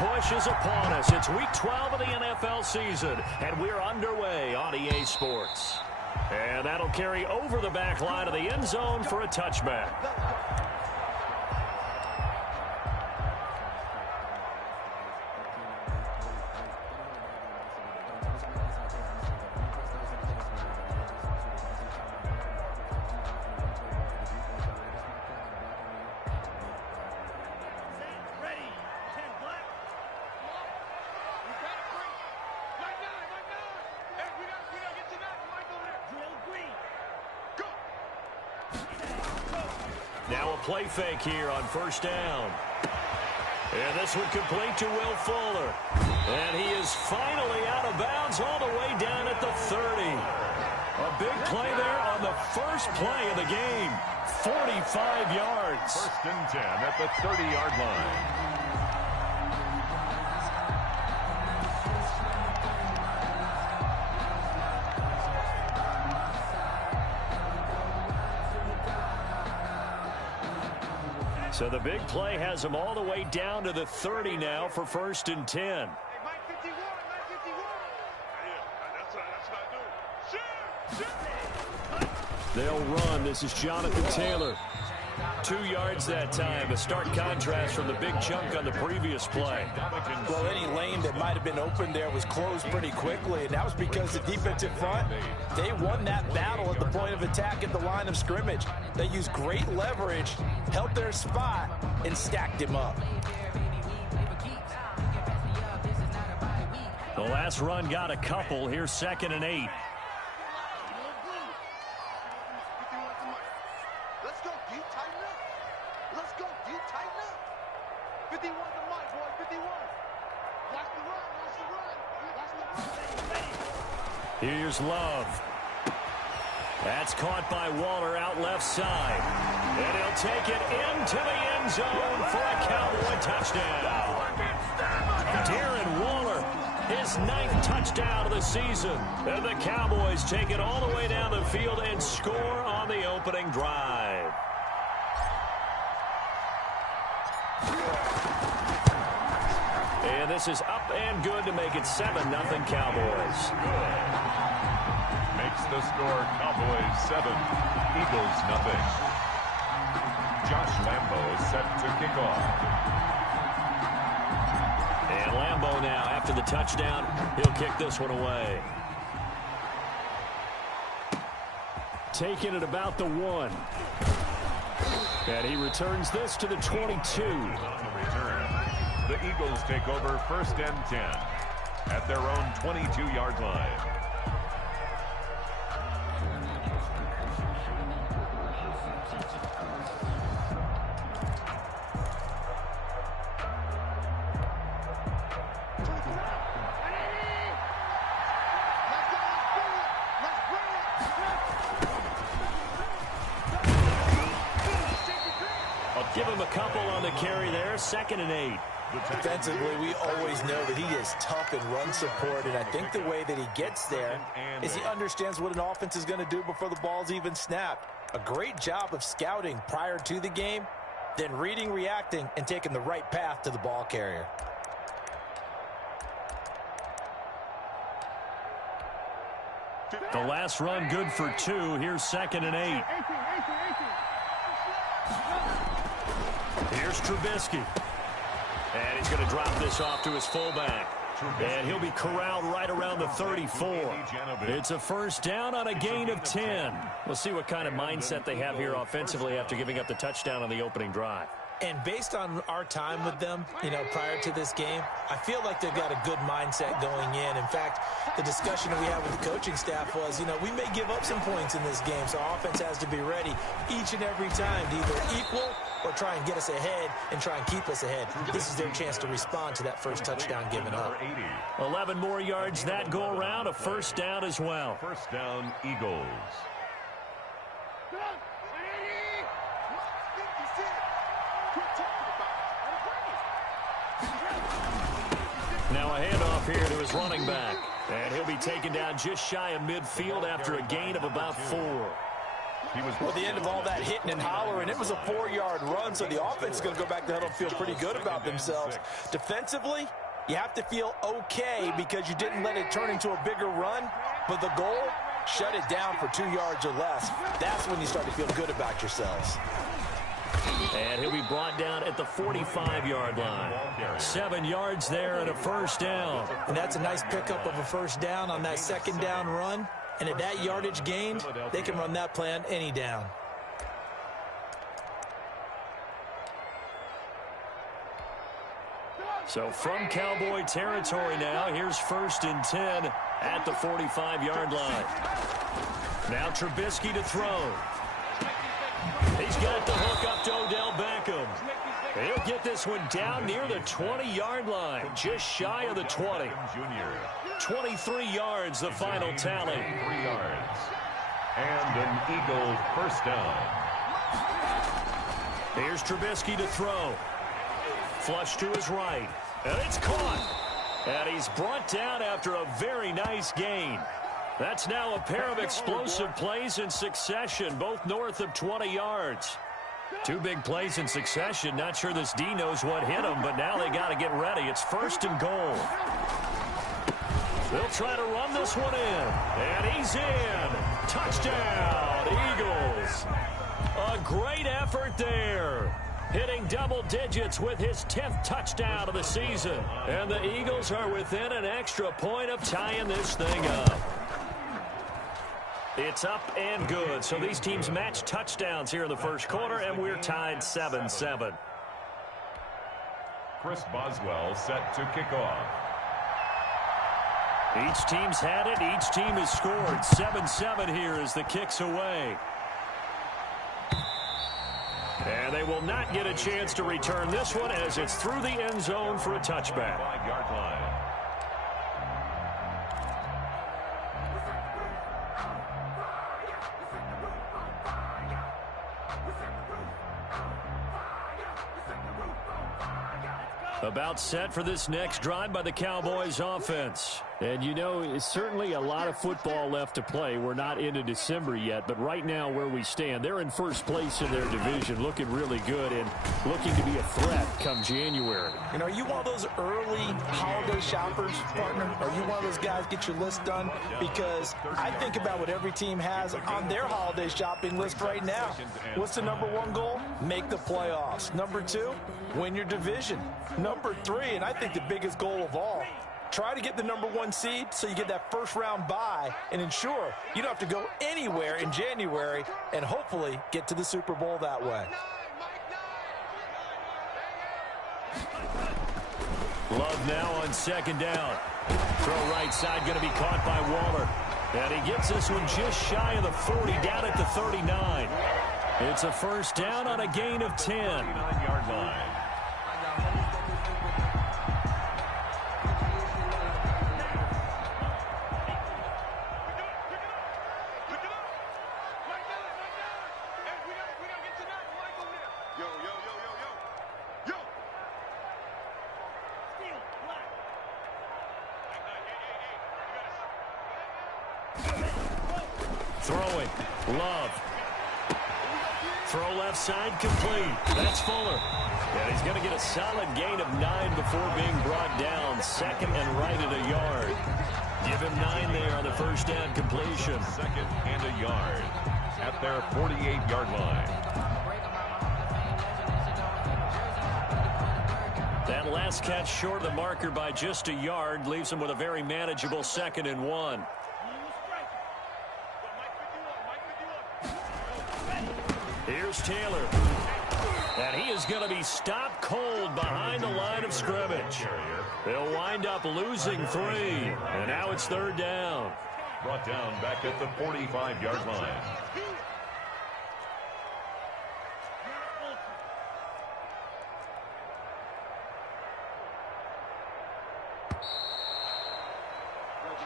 push is upon us. It's Week 12 of the NFL season, and we're underway on EA Sports. And that'll carry over the back line of the end zone for a touchback. Now a play fake here on first down. And this one complete to Will Fuller. And he is finally out of bounds all the way down at the 30. A big play there on the first play of the game. 45 yards. First and 10 at the 30-yard line. So the big play has them all the way down to the 30 now for first and 10. They'll run. This is Jonathan Taylor. 2 yards that time. A stark contrast from the big chunk on the previous play. Well, any lane that might have been open there was closed pretty quickly, and that was because the defensive front, they won that battle at the point of attack at the line of scrimmage. They used great leverage, held their spot, and stacked him up. The last run got a couple. Here's 2nd and 8. Here's Love. That's caught by Waller out left side. And he'll take it into the end zone for a Cowboy touchdown. Darren Waller, his 9th touchdown of the season. And the Cowboys take it all the way down the field and score on the opening drive. And this is up and good to make it 7-0 Cowboys. Makes the score Cowboys 7, Eagles 0. Josh Lambo is set to kick off. And Lambo now, after the touchdown, he'll kick this one away. Taking it about the 1. And he returns this to the 22. On the return, the Eagles take over first and 10 at their own 22-yard line. Give him a couple on the carry there. 2nd and 8. Defensively, we always know that he is tough in run support, and I think the way that he gets there is he understands what an offense is going to do before the ball's even snapped. A great job of scouting prior to the game, then reading, reacting, and taking the right path to the ball carrier. The last run good for 2. Here's 2nd and 8. Here's Trubisky. And he's going to drop this off to his fullback. And he'll be corralled right around the 34. It's a first down on a gain of 10. We'll see what kind of mindset they have here offensively after giving up the touchdown on the opening drive. And based on our time with them, prior to this game, I feel like they've got a good mindset going in. In fact, the discussion that we had with the coaching staff was, we may give up some points in this game, so our offense has to be ready each and every time to either equal or try and get us ahead and try and keep us ahead. This is their chance to respond to that first touchdown given up. 11 more yards that go around, a first down as well. First down, Eagles. Now a handoff here to his running back. And he'll be taken down just shy of midfield after a gain of about 4. Well, the end of all that hitting and hollering, it was a 4-yard run, so the offense is going to go back to the huddle and feel pretty good about themselves. Defensively, you have to feel okay because you didn't let it turn into a bigger run, but the goal, shut it down for 2 yards or less. That's when you start to feel good about yourselves. And he'll be brought down at the 45-yard line. 7 yards there and a first down. And that's a nice pickup of a first down on that second down run. And at that yardage gained, they can run that play on any down. So from Cowboy territory now, here's 1st and 10 at the 45-yard line. Now Trubisky to throw. He's got the hook up to Odell Beckham. He'll get this one down near the 20-yard line, just shy of the 20. 23 yards, the final tally. 3 yards. And an Eagle first down. Here's Trubisky to throw. Flush to his right. And it's caught. And he's brought down after a very nice gain. That's now a pair of explosive plays in succession, both north of 20 yards. 2 big plays in succession. Not sure this D knows what hit him, but now they got to get ready. It's 1st and goal. They'll try to run this one in. And he's in. Touchdown, Eagles. A great effort there. Hitting double digits with his 10th touchdown of the season. And the Eagles are within an extra point of tying this thing up. It's up and good. So these teams match touchdowns here in the first quarter, and we're tied 7-7. Chris Boswell set to kick off. Each team's had it. Each team has scored. 7-7 here as the kick's away. And they will not get a chance to return this one as it's through the end zone for a touchback. 5-yard line. About set for this next drive by the Cowboys offense. And, you know, it's certainly a lot of football left to play. We're not into December yet, but right now where we stand, they're in first place in their division, looking really good and looking to be a threat come January. You know, are you one of those early holiday shoppers, partner? Are you one of those guys get your list done? Because I think about what every team has on their holiday shopping list right now. What's the number 1 goal? Make the playoffs. Number 2, win your division. Number 3, and I think the biggest goal of all, try to get the number 1 seed so you get that first round bye and ensure you don't have to go anywhere in January and hopefully get to the Super Bowl that way. Love now on 2nd down. Throw right side going to be caught by Waller. And he gets this one just shy of the 40 down at the 39. It's a first down on a gain of 10. 39-yard line. Throwing. Love. Throw left side complete. That's Fuller. And he's going to get a solid gain of 9 before being brought down. 2nd and right at a yard. Give him 9 there on the first down completion. 2nd and a yard at their 48-yard line. That last catch short of the marker by just a yard leaves him with a very manageable 2nd and 1. Here's Taylor. And he is going to be stopped cold behind the line of scrimmage. They'll wind up losing 3. And now it's 3rd down. Brought down back at the 45-yard line.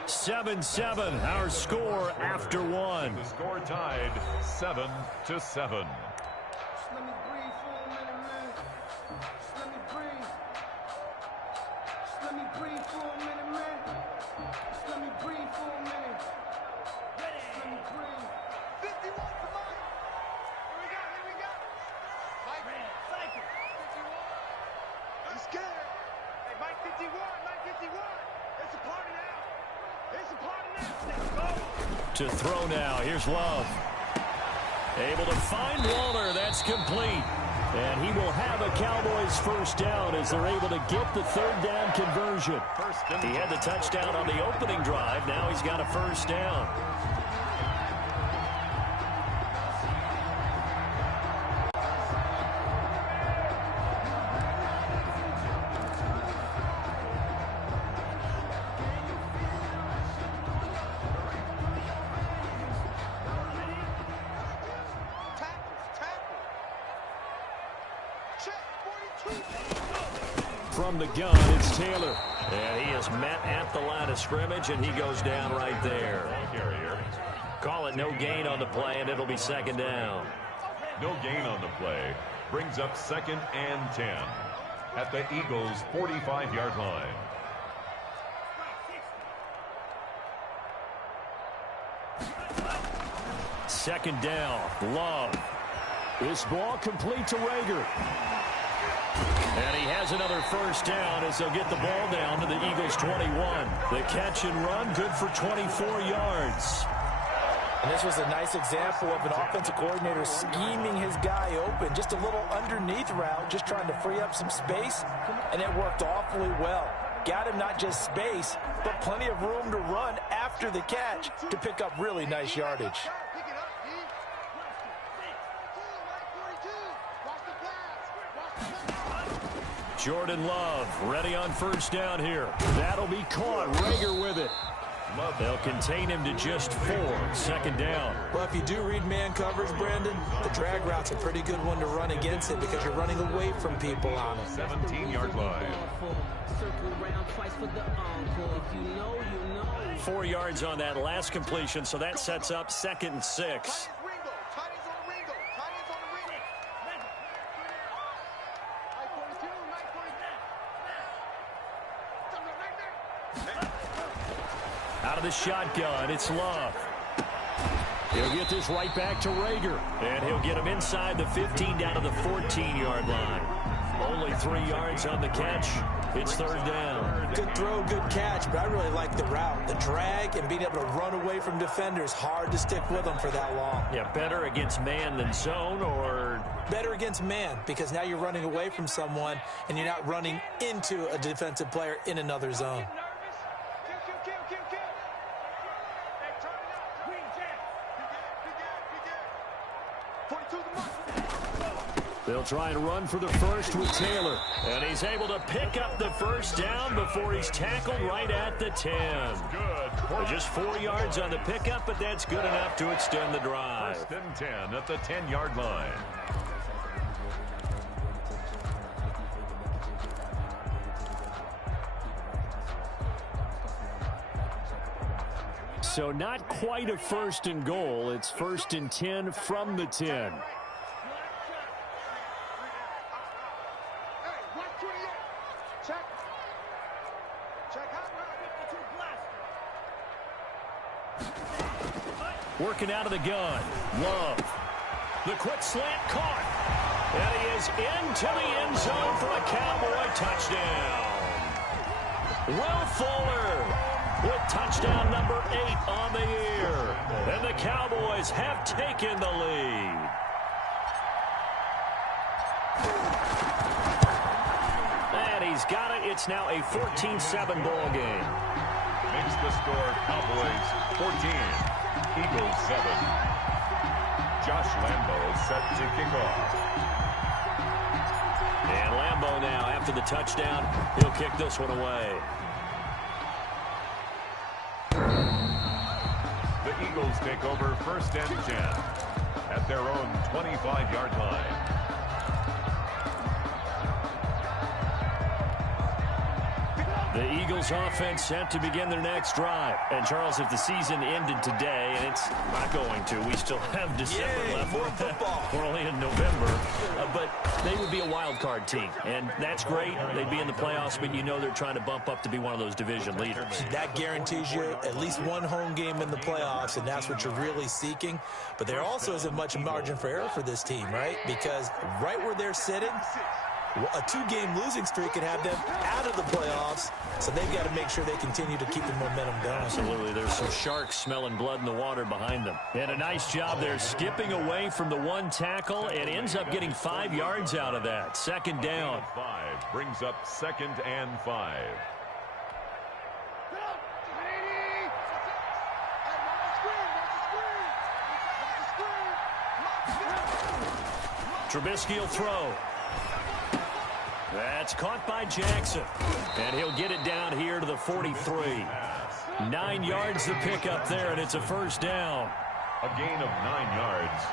Seven, our score after 1. The score tied 7-7. Just let me breathe for a minute, man. Just let me breathe. Just let me breathe for a minute, man. Just let me breathe for a minute. Just let me breathe. 51 to mine. To throw now. Here's Love. Able to find Waller. That's complete. And he will have a Cowboys first down as they're able to get the third down conversion. He had the touchdown on the opening drive. Now he's got a first down. From the gun, it's Taylor. And he is met at the line of scrimmage, and he goes down right there. Call it no gain on the play, and it'll be second down. No gain on the play. Brings up 2nd and 10 at the Eagles' 45-yard line. Second down. Love. This ball complete to Reagor. And he has another first down as they'll get the ball down to the Eagles' 21. The catch and run, good for 24 yards. And this was a nice example of an offensive coordinator scheming his guy open. Just a little underneath route, just trying to free up some space, and it worked awfully well. Got him not just space, but plenty of room to run after the catch to pick up really nice yardage. Jordan Love ready on first down here. That'll be caught. Reagor with it. They'll contain him to just 4. Second down. Well, if you do read man coverage, Brandon, the drag route's a pretty good one to run against it because you're running away from people on it. 17-yard line. 4 yards on that last completion, so that sets up 2nd and 6. Out of the shotgun, it's Love. He'll get this right back to Reagor, and he'll get him inside the 15 down to the 14-yard line. Only 3 yards on the catch. It's third down. Good throw, good catch, but I really like the route. The drag and being able to run away from defenders, hard to stick with them for that long. Yeah, better against man than zone, or? Better against man, because now you're running away from someone, and you're not running into a defensive player in another zone. They'll try and run for the first with Taylor. And he's able to pick up the first down before he's tackled right at the 10. Good. Just 4 yards on the pickup, but that's good enough to extend the drive. 1st and 10 at the 10-yard line. So not quite a 1st and goal. It's 1st and 10 from the 10. Working out of the gun. Love. The quick slant caught. And he is into the end zone for a Cowboy touchdown. Will Fuller with touchdown number 8 on the year. And the Cowboys have taken the lead. And he's got it. It's now a 14-7 ball game. Makes the score Cowboys 14. Eagles 7. Josh Lambo set to kick off. And Lambo now, after the touchdown, he'll kick this one away. The Eagles take over 1st and 10 at their own 25-yard line. The Eagles offense set to begin their next drive. And, Charles, if the season ended today, and it's not going to, we still have December left. More football. We're only in November. But they would be a wild card team. And that's great. They'd be in the playoffs, but you know they're trying to bump up to be one of those division leaders. That guarantees you at least one home game in the playoffs, and that's what you're really seeking. But there also isn't much margin for error for this team, right? Because right where they're sitting, A 2-game losing streak could have them out of the playoffs, so they've got to make sure they continue to keep the momentum going. Absolutely. There's some sharks smelling blood in the water behind them. And a nice job there skipping away from the one tackle and ends up getting 5 yards out of that. Second down. 5 brings up 2nd and 5. Trubisky will throw. That's caught by Jackson. And he'll get it down here to the 43. 9 yards to pick up there, and it's a first down. A gain of 9 yards.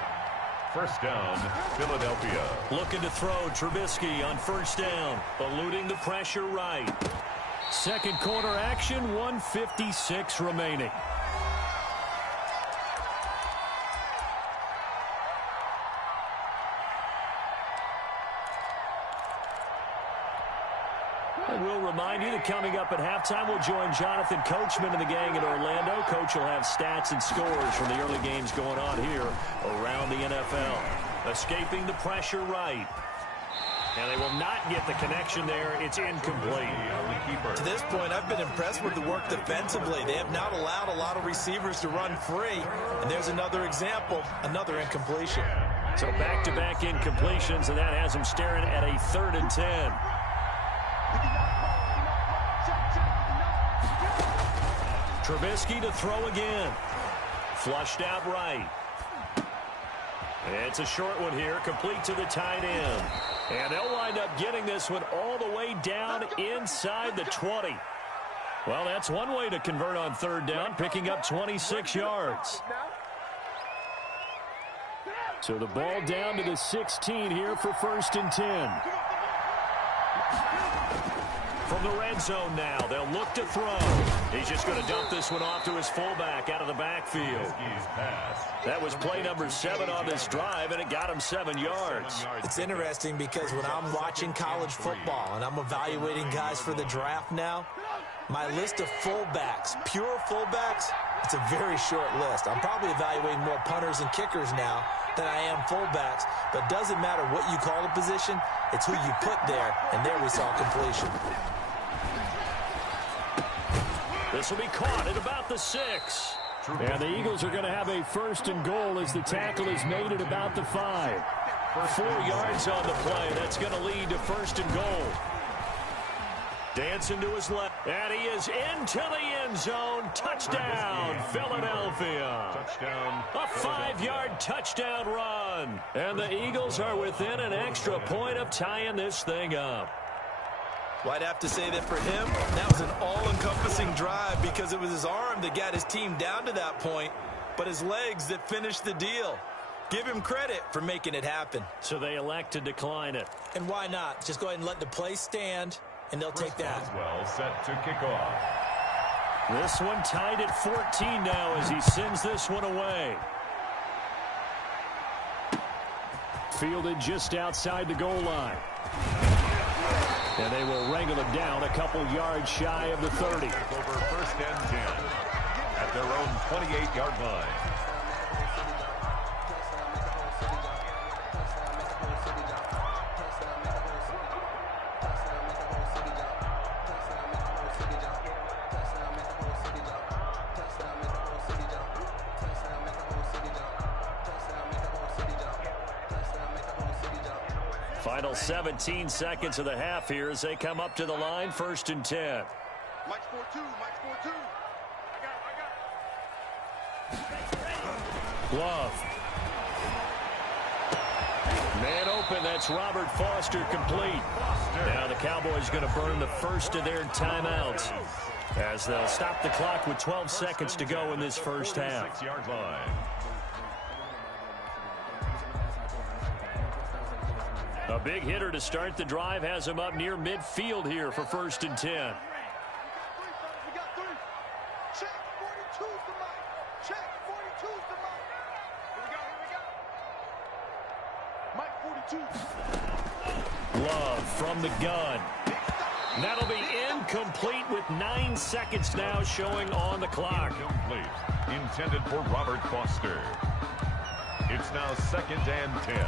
First down, Philadelphia. Looking to throw Trubisky on first down. Eluding the pressure right. Second quarter action, 1:56 remaining. And we'll remind you that coming up at halftime, we'll join Jonathan Coachman and the gang in Orlando. Coach will have stats and scores from the early games going on here around the NFL. Escaping the pressure right. And they will not get the connection there. It's incomplete. To this point, I've been impressed with the work defensively. They have not allowed a lot of receivers to run free. And there's another example, another incompletion. So back-to-back incompletions, and that has them staring at a 3rd and 10. Trubisky to throw again. Flushed out right. It's a short one here, complete to the tight end. And they'll wind up getting this one all the way down inside the 20. Well, that's one way to convert on 3rd down, picking up 26 yards. So the ball down to the 16 here for 1st and 10. From the red zone now, they'll look to throw. He's just going to dump this one off to his fullback out of the backfield. That was play number 7 on this drive, and it got him 7 yards. It's interesting because when I'm watching college football and I'm evaluating guys for the draft now, my list of fullbacks, pure fullbacks, it's a very short list. I'm probably evaluating more punters and kickers now than I am fullbacks, but it doesn't matter what you call the position, it's who you put there, and there we saw completion. This will be caught at about the 6. And the Eagles are going to have a 1st and goal as the tackle is made at about the 5. 4 yards on the play. That's going to lead to 1st and goal. Dancing to his left. And he is into the end zone. Touchdown, Philadelphia. Touchdown. A 5-yard touchdown run. And the Eagles are within an extra point of tying this thing up. Well, I'd have to say that for him, that was an all-encompassing drive because it was his arm that got his team down to that point, but his legs that finished the deal. Give him credit for making it happen. So they elect to decline it. And why not? Just go ahead and let the play stand, and they'll take that. Well set to kick off. This one tied at 14 now as he sends this one away. Fielded just outside the goal line. And they will wrangle him down a couple yards shy of the 30. Over 1st and 10 at their own 28-yard line. Final 17 seconds of the half here as they come up to the line, 1st and 10. Mike's 4-2, Mike's 4-2. Love. Man open, that's Robert Foster complete. Now the Cowboys going to burn the first of their timeouts as they'll stop the clock with 12 seconds to go in this first half. 6-yard line. A big hitter to start the drive has him up near midfield here for 1st and 10. We got 3. Check 42's the Mike. Check 42's the Mike. Here we go. Mike 42. Love from the gun. That'll be incomplete with 9 seconds now showing on the clock. Incomplete. Intended for Robert Foster. It's now 2nd and 10.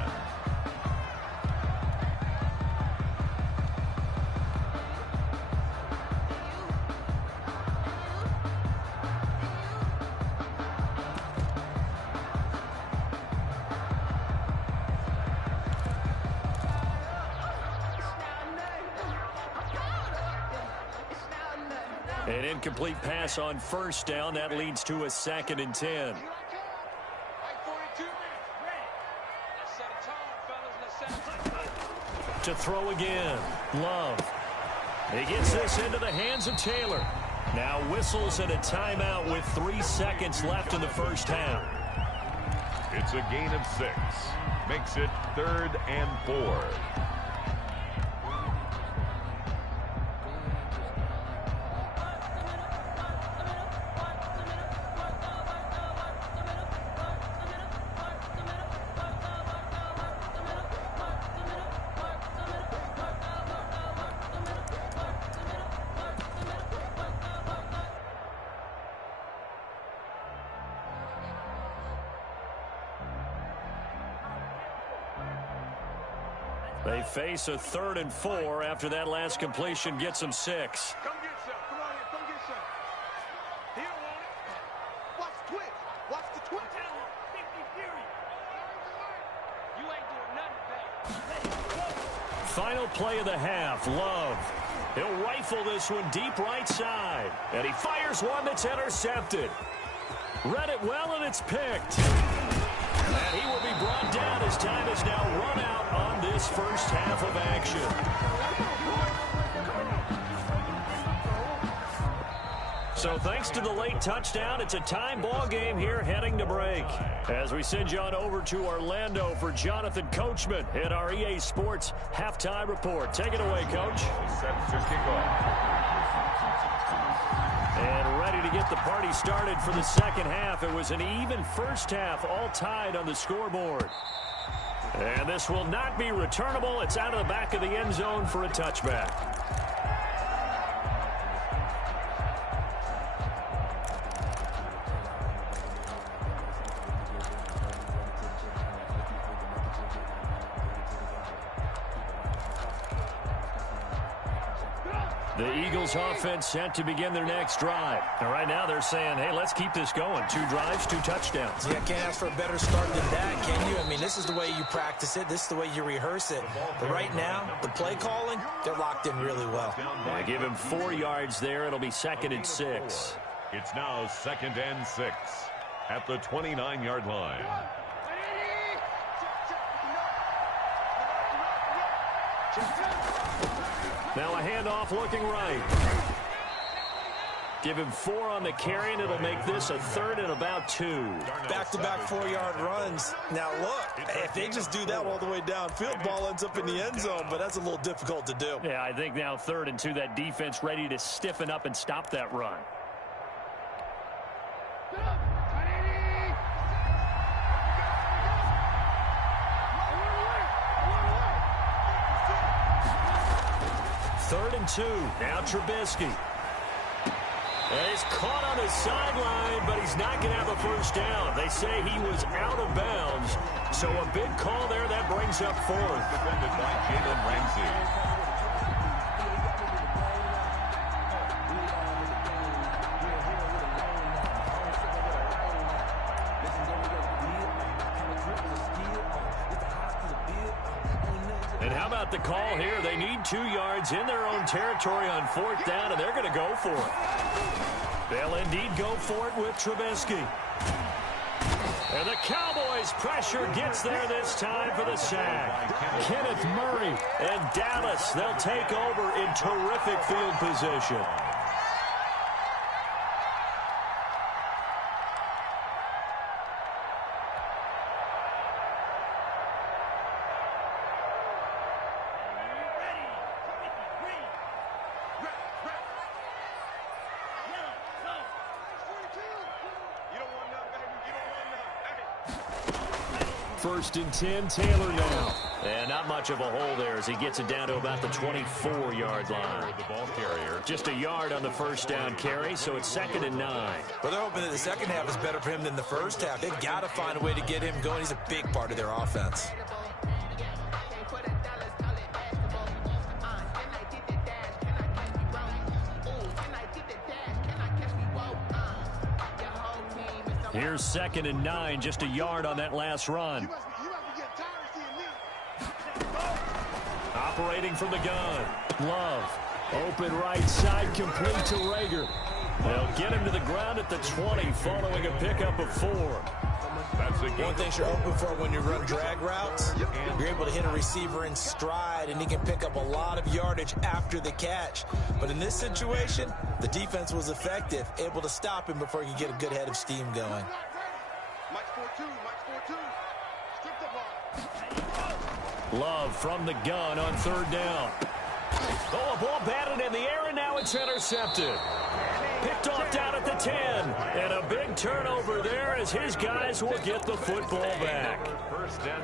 An incomplete pass on first down. That leads to a 2nd and 10. To throw again. Love. He gets this into the hands of Taylor. Now whistles and a timeout with 3 seconds left in the first half. It's a gain of 6. Makes it 3rd and 4. They face a 3rd and 4 after that last completion gets them 6. Come get some. Come on here. Come get some. He don't want it. Watch the twitch. Watch the twitch. You ain't doing nothing, baby. Final play of the half. Love. He'll rifle this one deep right side. And he fires one that's intercepted. Read it well, and it's picked. And he will be brought down as time is now run out on this first half of action. So thanks to the late touchdown, it's a time ball game here heading to break. As we send you on over to Orlando for Jonathan Coachman in our EA Sports Halftime Report. Take it away, Coach. Set to kick off. And ready to get the party started for the second half. It was an even first half, all tied on the scoreboard. And this will not be returnable. It's out of the back of the end zone for a touchback. The Eagles offense set to begin their next drive. And right now they're saying, hey, let's keep this going. 2 drives, 2 touchdowns. Yeah, can't ask for a better start than that, can you? I mean, this is the way you practice it. This is the way you rehearse it. But right now, the play calling, they're locked in really well. They give him 4 yards there. It'll be 2nd and 6. It's now 2nd and 6 at the 29-yard line. Now a handoff looking right. Give him 4 on the carry, and it'll make this a 3rd and about 2. Back-to-back 4-yard runs. Now, look, if they just do that all the way downfield, ball ends up in the end zone, but that's a little difficult to do. Yeah, I think now 3rd and 2, that defense ready to stiffen up and stop that run. Third and 2. Now Trubisky. And he's caught on the sideline, but he's not going to have a first down. They say he was out of bounds. So a big call there. That brings up 4th. Defended by Jalen Ramsey. The call here, they need 2 yards in their own territory on 4th down, and they're going to go for it. They'll indeed go for it with Trubisky. And the Cowboys' pressure gets there this time for the sack. Kenneth Murray and Dallas, they'll take over in terrific field position. First and 10, Taylor now. And not much of a hole there as he gets it down to about the 24-yard line. The ball carrier. Just a yard on the first down carry, so it's 2nd and 9. But they're hoping that the second half is better for him than the first half. They've got to find a way to get him going. He's a big part of their offense. Here's 2nd and 9, just a yard on that last run. Operating from the gun, Love. Open right side, complete to Rager. They'll get him to the ground at the 20 following a pickup of 4. That's the One thing you're open for when you run drag routes, you're able to hit a receiver in stride, and he can pick up a lot of yardage after the catch. But in this situation, the defense was effective, able to stop him before he could get a good head of steam going. Love from the gun on 3rd down. Oh, a ball batted in the air, and now it's intercepted. Picked off down at the 10. And a big turnover there as his guys will get the football back.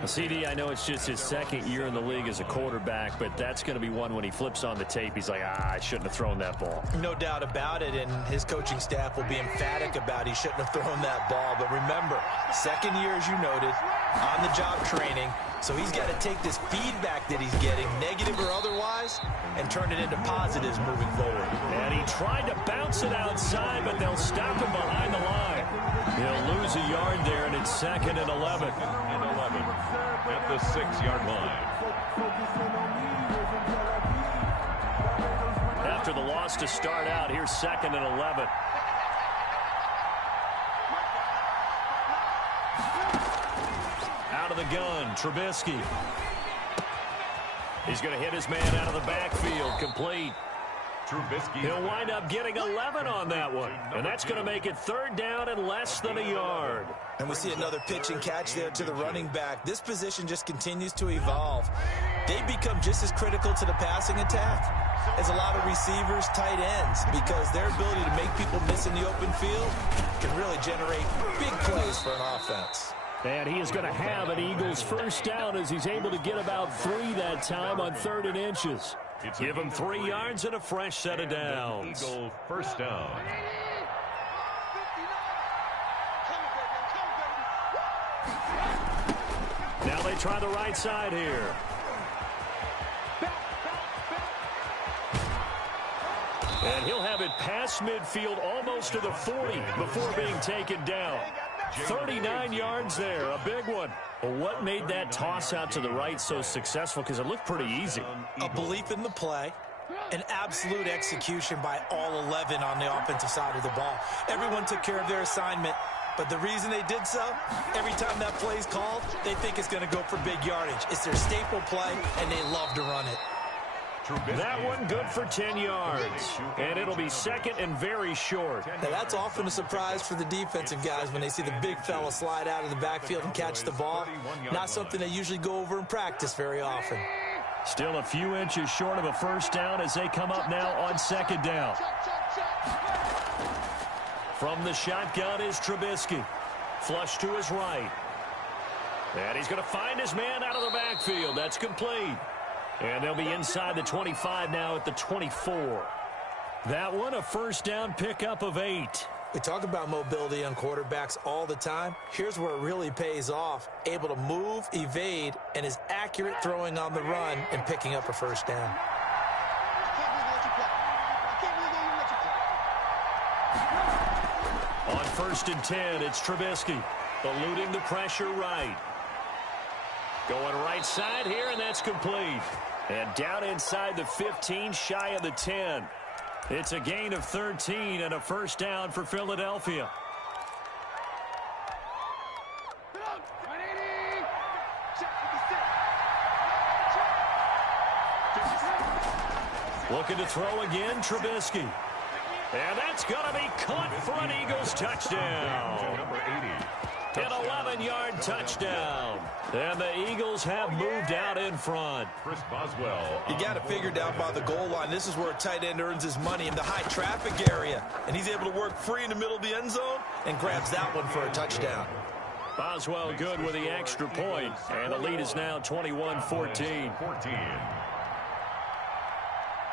CD, I know it's just his 2nd year in the league as a quarterback, but that's going to be one when he flips on the tape. He's like, I shouldn't have thrown that ball. No doubt about it, and his coaching staff will be emphatic about he shouldn't have thrown that ball. But remember, 2nd year, as you noted, on-the-job training. So he's got to take this feedback that he's getting, negative or otherwise, and turn it into positives moving forward. And he tried to bounce it outside, but they'll stop him behind the line. He'll lose a yard there, and it's 2nd and 11. At the 6-yard line. After the loss to start out, here's 2nd and 11. Out of the gun, Trubisky. He's going to hit his man out of the backfield, complete. Trubisky. He'll wind up getting 11 on that one, and that's going to make it 3rd down and less than a yard. And we see another pitch and catch there to the running back. This position just continues to evolve. They become just as critical to the passing attack as a lot of receivers, tight ends, because their ability to make people miss in the open field can really generate big plays for an offense. And he is going to have an Eagles 1st down as he's able to get about 3 that time on 3rd and inches. Give him 3 yards and a fresh set of downs. Eagle 1st down. Now they try the right side here. And he'll have it past midfield almost to the 40 before being taken down. 39 yards there, a big one. Well, what made that toss out to the right so successful? Because it looked pretty easy. A belief in the play, an absolute execution by all 11 on the offensive side of the ball. Everyone took care of their assignment, but the reason they did so, every time that play is called, they think it's going to go for big yardage. It's their staple play, and they love to run it. That one good for 10 yards, and it'll be 2nd and very short. Now, that's often a surprise for the defensive guys when they see the big fella slide out of the backfield and catch the ball. Not something they usually go over in practice very often. Still a few inches short of a 1st down as they come up now on 2nd down. From the shotgun is Trubisky. Flush to his right. And he's going to find his man out of the backfield. That's complete. And they'll be inside the 25 now at the 24. That one, a 1st down pickup of 8. We talk about mobility on quarterbacks all the time. Here's where it really pays off. Able to move, evade, and is accurate throwing on the run and picking up a 1st down. On 1st and 10, it's Trubisky. Eluding the pressure right. Going right side here, and that's complete. And down inside the 15, shy of the 10. It's a gain of 13 and a 1st down for Philadelphia. Looking to throw again, Trubisky. And that's going to be caught for an Eagles touchdown. Number 80. An 11-yard touchdown. And the Eagles have moved out in front. Chris Boswell. You got to figure down by the goal line. This is where a tight end earns his money in the high traffic area. And he's able to work free in the middle of the end zone and grabs that one for a touchdown. Boswell good with the extra point. And the lead is now 21-14.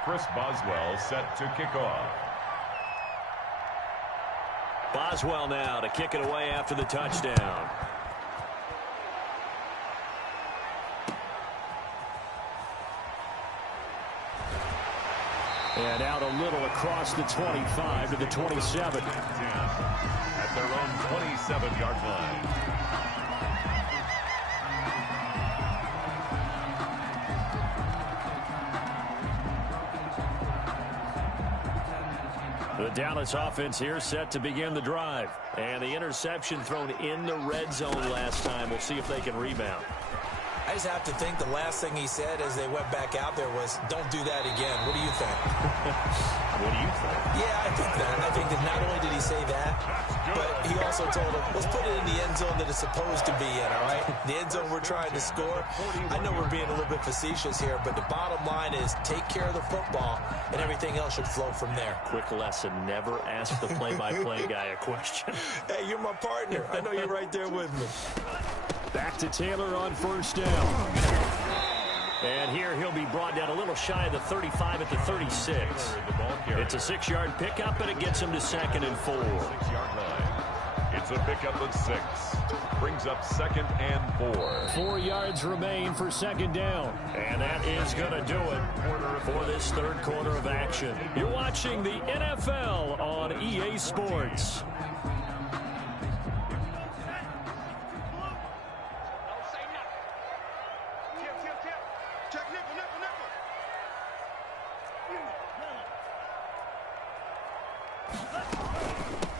Chris Boswell set to kick off. Boswell now to kick it away after the touchdown. And out a little across the 25 to the 27. At their own 27-yard line. The Dallas offense here set to begin the drive. And the interception thrown in the red zone last time. We'll see if they can rebound. I just have to think the last thing he said as they went back out there was, don't do that again. What do you think? What do you think? Yeah, I think that. I think that not only did he say that, but he also told him, let's put it in the end zone that it's supposed to be in, all right? The end zone we're trying to score. I know we're being a little bit facetious here, but the bottom line is take care of the football, and everything else should flow from there. Quick lesson, never ask the play-by-play guy a question. Hey, you're my partner. I know you're right there with me. Back to Taylor on first down. And here he'll be brought down a little shy of the 35 at the 36. It's a 6-yard pickup, and it gets him to 2nd and 4. 6-yard line. It's a pickup of 6. Brings up 2nd and 4. 4 yards remain for 2nd down. And that is going to do it for this third quarter of action. You're watching the NFL on EA Sports.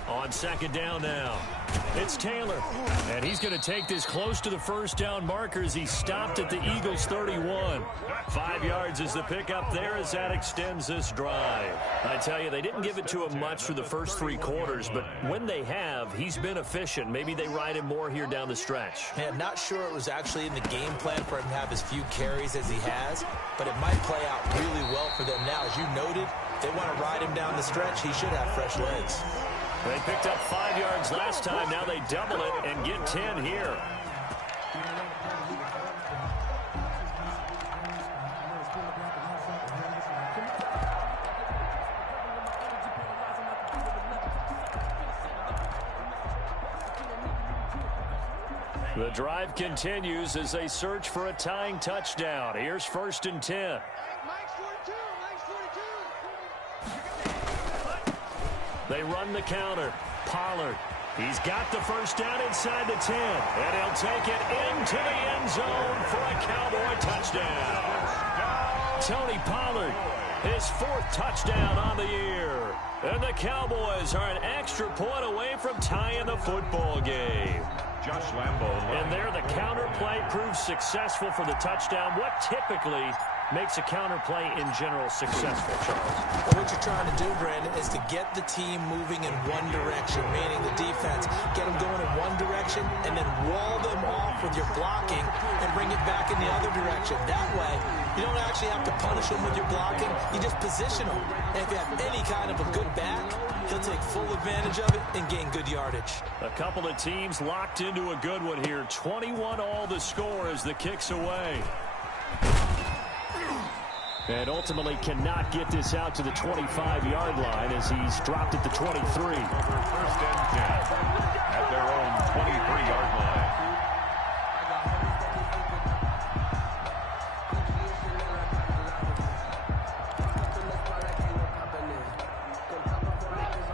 On 2nd down now, it's Taylor, and he's going to take this close to the first down marker as he stopped at the Eagles' 31. 5 yards is the pickup there as that extends this drive. I tell you, they didn't give it to him much for the first 3 quarters, but when they have, he's been efficient. Maybe they ride him more here down the stretch. Yeah, not sure it was actually in the game plan for him to have as few carries as he has, but it might play out really well for them now. As you noted, if they want to ride him down the stretch, he should have fresh legs. They picked up 5 yards last time. Now they double it and get 10 here. The drive continues as they search for a tying touchdown. Here's 1st and 10. They run the counter. Pollard. He's got the first down inside the 10. And he'll take it into the end zone for a Cowboy touchdown. Tony Pollard, his 4th touchdown on the year. And the Cowboys are an extra point away from tying the football game. Josh Lambo. And there the counter play proves successful for the touchdown. What typically makes a counter play in general successful, Charles? Well, what you're trying to do, Brandon, is to get the team moving in one direction, meaning the defense, get them going in one direction, and then wall them off with your blocking and bring it back in the other direction. That way, you don't actually have to punish them with your blocking. You just position them. And if you have any kind of a good back, he'll take full advantage of it and gain good yardage. A couple of teams locked into a good one here. 21 all the score as the kick's away. And ultimately cannot get this out to the 25-yard line as he's dropped at the 23. 1st and 10 at their own 23-yard line.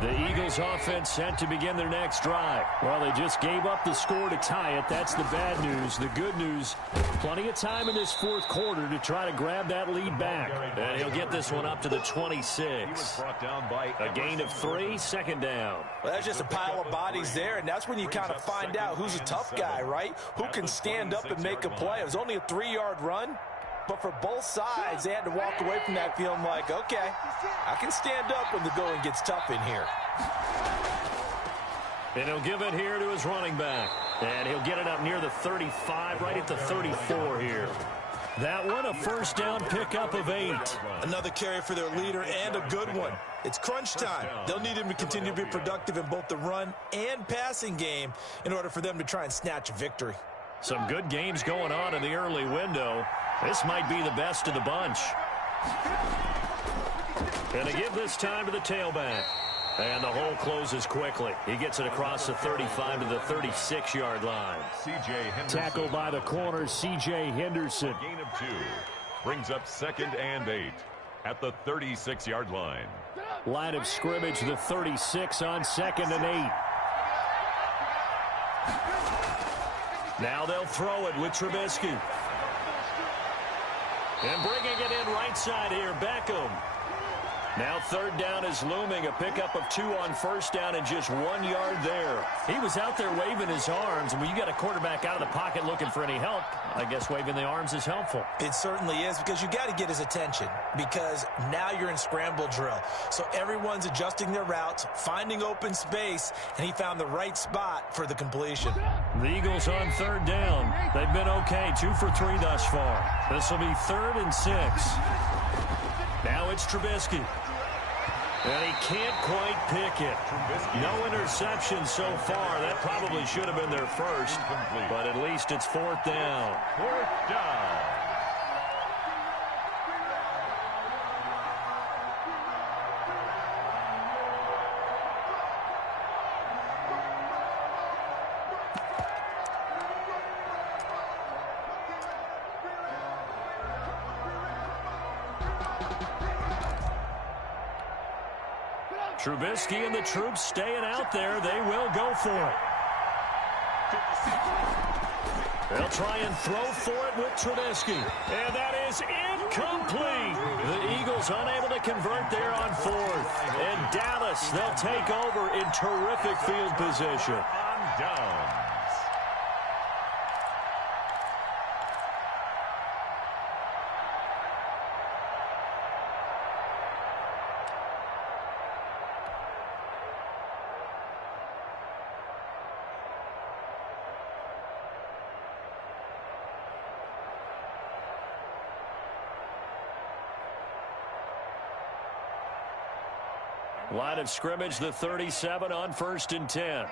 The Eagles offense set to begin their next drive. Well, they just gave up the score to tie it. That's the bad news. The good news, plenty of time in this 4th quarter to try to grab that lead back. And he'll get this one up to the 26. A gain of 3, 2nd down. Well, that's just a pile of bodies there, and that's when you kind of find out who's a tough guy, right? Who can stand up and make a play. It was only a 3-yard run. But for both sides, they had to walk away from that feeling like, okay, I can stand up when the going gets tough in here. And he'll give it here to his running back. And he'll get it up near the 35, right at the 34 here. That one, a 1st down pickup of 8. Another carry for their leader and a good one. It's crunch time. They'll need him to continue to be productive in both the run and passing game in order for them to try and snatch a victory. Some good games going on in the early window. This might be the best of the bunch. And they give this time to the tailback. And the hole closes quickly. He gets it across the 35 to the 36-yard line. Tackled by the corner, C.J. Henderson. Gain of 2. Brings up 2nd and 8 at the 36-yard line. Line of scrimmage, the 36 on 2nd and 8. Now they'll throw it with Trubisky. And bringing it in right side here, Beckham. Now third down is looming. A pickup of 2 on first down and just 1 yard there. He was out there waving his arms. And when you got a quarterback out of the pocket looking for any help, I guess waving the arms is helpful. It certainly is, because you got to get his attention, because now you're in scramble drill. So everyone's adjusting their routes, finding open space, and he found the right spot for the completion. The Eagles on third down. They've been okay, 2 for 3 thus far. This will be 3rd and 6. Now it's Trubisky. And he can't quite pick it. No interception so far. That probably should have been their first, but at least it's 4th down. 4th down. Trubisky and the troops staying out there. They will go for it. They'll try and throw for it with Trubisky. And that is incomplete. The Eagles unable to convert there on 4th. And Dallas, they'll take over in terrific field position. On downs. Line of scrimmage, the 37 on 1st and 10.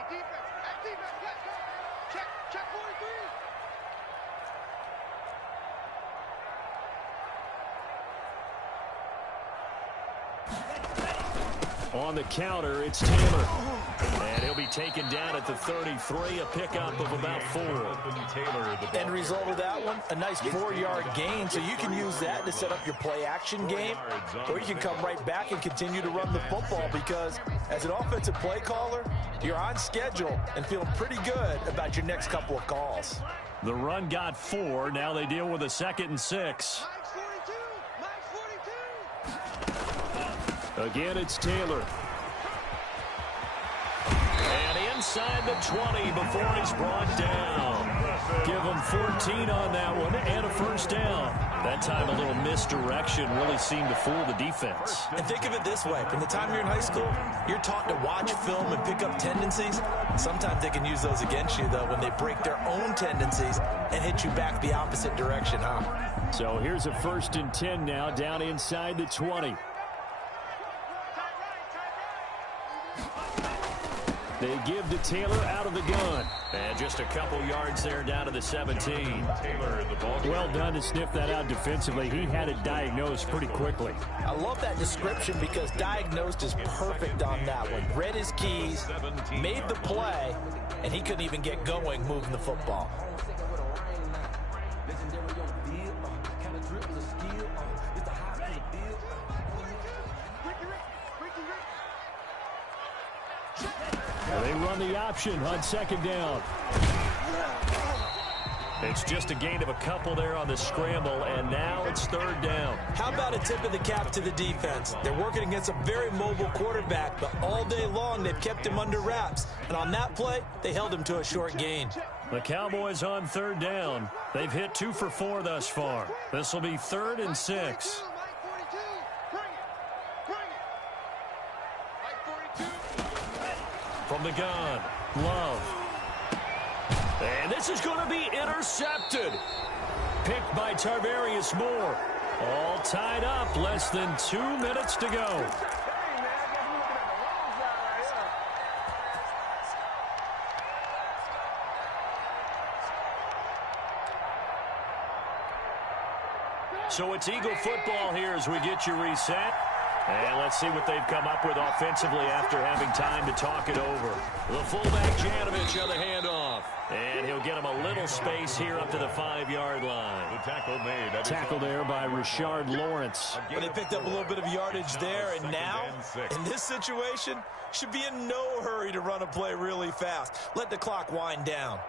On the counter, it's Taylor. And he'll be taken down at the 33, a pickup of about 4. End result of that one, a nice 4-yard gain, so you can use that to set up your play-action game, or you can come right back and continue to run the football, because as an offensive play caller, you're on schedule and feeling pretty good about your next couple of calls. The run got 4. Now they deal with a 2nd and 6. Again, it's Taylor. And inside the 20 before he's brought down. Give him 14 on that one and a 1st down. That time a little misdirection really seemed to fool the defense. And think of it this way. From the time you're in high school, you're taught to watch film and pick up tendencies. Sometimes they can use those against you, though, when they break their own tendencies and hit you back the opposite direction, huh? So here's a 1st and 10 now, down inside the 20. They give to Taylor out of the gun. And just a couple yards there down to the 17. Taylor, the ball. Well done to sniff that out defensively. He had it diagnosed pretty quickly. I love that description, because diagnosed is perfect on that one. Read his keys, made the play, and he couldn't even get going moving the football. They run the option on 2nd down. It's just a gain of a couple there on the scramble, and now it's 3rd down. How about a tip of the cap to the defense? They're working against a very mobile quarterback, but all day long they've kept him under wraps. And on that play, they held him to a short gain. The Cowboys on 3rd down. They've hit 2 for 4 thus far. This will be 3rd and 6. From the gun, Love. And this is going to be intercepted. Picked by Tarvarius Moore. All tied up, less than 2 minutes to go. So it's Eagle football here as we get you reset. And let's see what they've come up with offensively after having time to talk it over. The fullback, Janovich, on the handoff. And he'll get him a little space here up to the 5-yard line. The tackle made. Tackle there by Rashard Lawrence. But they picked up a little bit of yardage there, and now, in this situation, should be in no hurry to run a play really fast. Let the clock wind down.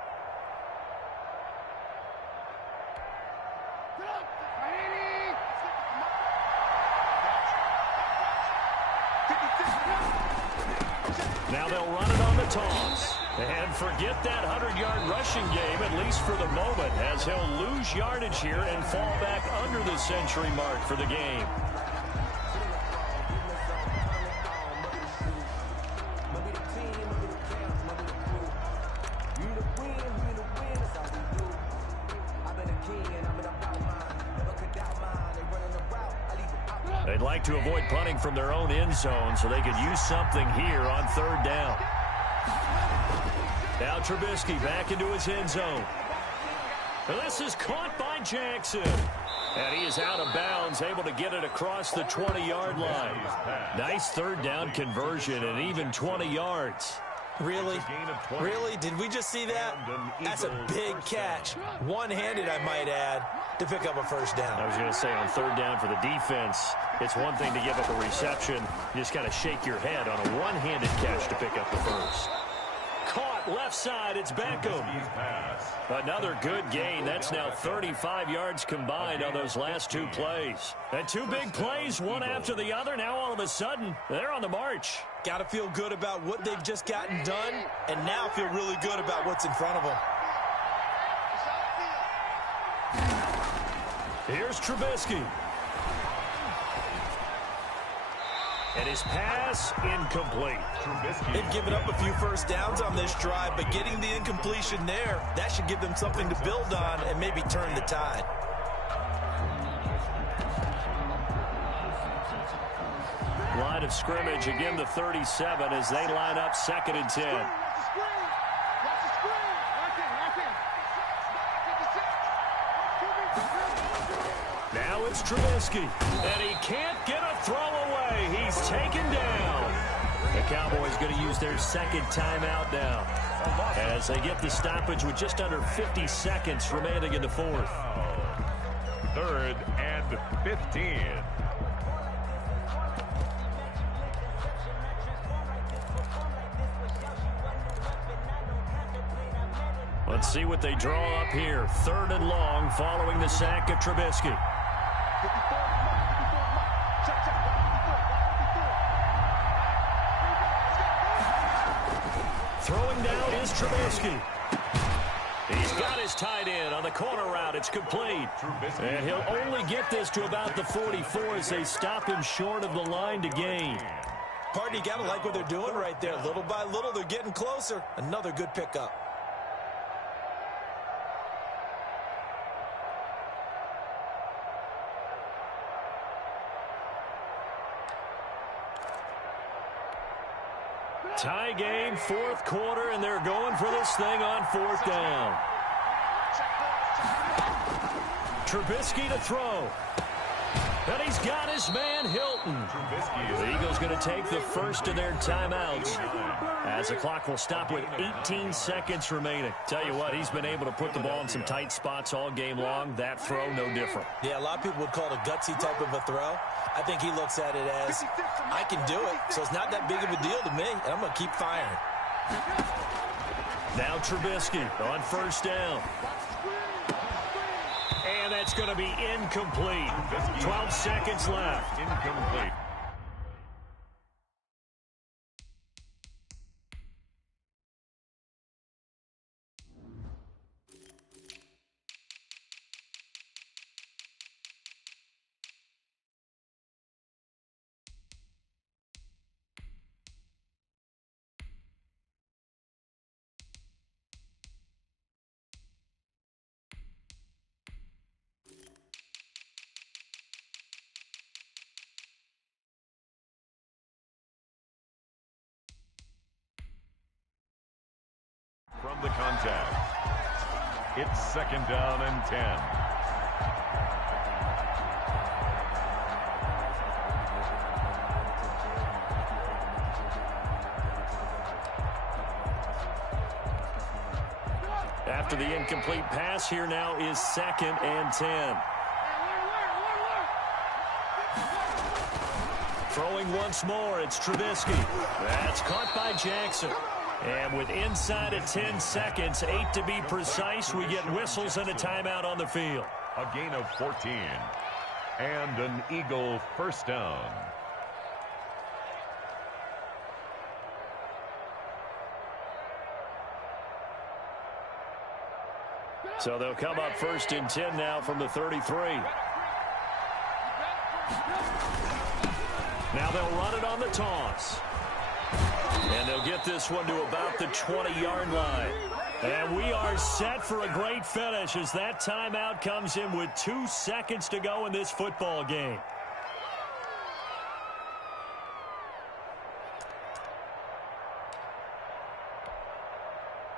Now they'll run it on the toss. And forget that 100-yard rushing game, at least for the moment, as he'll lose yardage here and fall back under the century mark for the game. They'd like to avoid punting from their own end zone so they could use something here on third down. Now Trubisky back into his end zone. This is caught by Jackson. And he is out of bounds, able to get it across the 20-yard line. Nice third down conversion and even 20 yards. Really? Really? Did we just see that? That's a big catch. One-handed, I might add, to pick up a first down. I was going to say, on third down for the defense, it's one thing to give up a reception. You just got to shake your head on a one-handed catch to pick up the first. Caught left side, it's Beckham. Another good gain. That's now 35 yards combined on those last two plays. And two big plays, one after the other. Now all of a sudden, they're on the march. Got to feel good about what they've just gotten done, and now feel really good about what's in front of them. Here's Trubisky. And his pass incomplete. They've given up a few first downs on this drive, but getting the incompletion there, that should give them something to build on and maybe turn the tide. Line of scrimmage, again the 37 as they line up 2nd and 10. Now it's Trubisky, and he can't get a throw away. He's taken down. The Cowboys going to use their second timeout now as they get the stoppage with just under 50 seconds remaining in the fourth. 3rd and 15. Let's see what they draw up here. 3rd and long following the sack of Trubisky. Throwing down is Trubisky. He's got his tight end on the corner route. It's complete. And he'll only get this to about the 44 as they stop him short of the line to gain. Partner, you got to like what they're doing right there. Little by little, they're getting closer. Another good pickup. Tie game, 4th quarter, and they're going for this thing on 4th down. Trubisky to throw. And he's got his man, Hilton. The Eagles going to take the first of their timeouts as the clock will stop with 18 seconds remaining. Tell you what, he's been able to put the ball in some tight spots all game long. That throw, no different. Yeah, a lot of people would call it a gutsy type of a throw. I think he looks at it as, I can do it, so it's not that big of a deal to me, and I'm going to keep firing. Now Trubisky on 1st down. And that's going to be incomplete. 12 seconds left. Incomplete. From the contact, it's 2nd down and 10. After the incomplete pass, here now is 2nd and 10. Throwing once more, it's Trubisky. That's caught by Jackson. And with inside of 10 seconds, 8 to be precise, we get whistles and a timeout on the field. A gain of 14. And an Eagle first down. So they'll come up 1st and 10 now from the 33. Now they'll run it on the toss. And they'll get this one to about the 20-yard line. And we are set for a great finish as that timeout comes in with 2 seconds to go in this football game.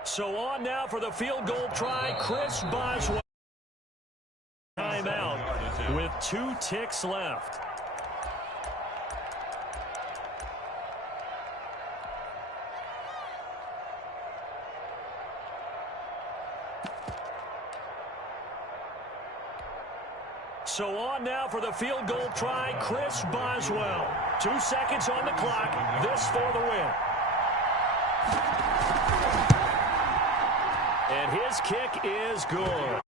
So on now for the field goal try, Chris Boswell. Timeout with 2 ticks left. So on now for the field goal try, Chris Boswell. 2 seconds on the clock. This for the win. And his kick is good.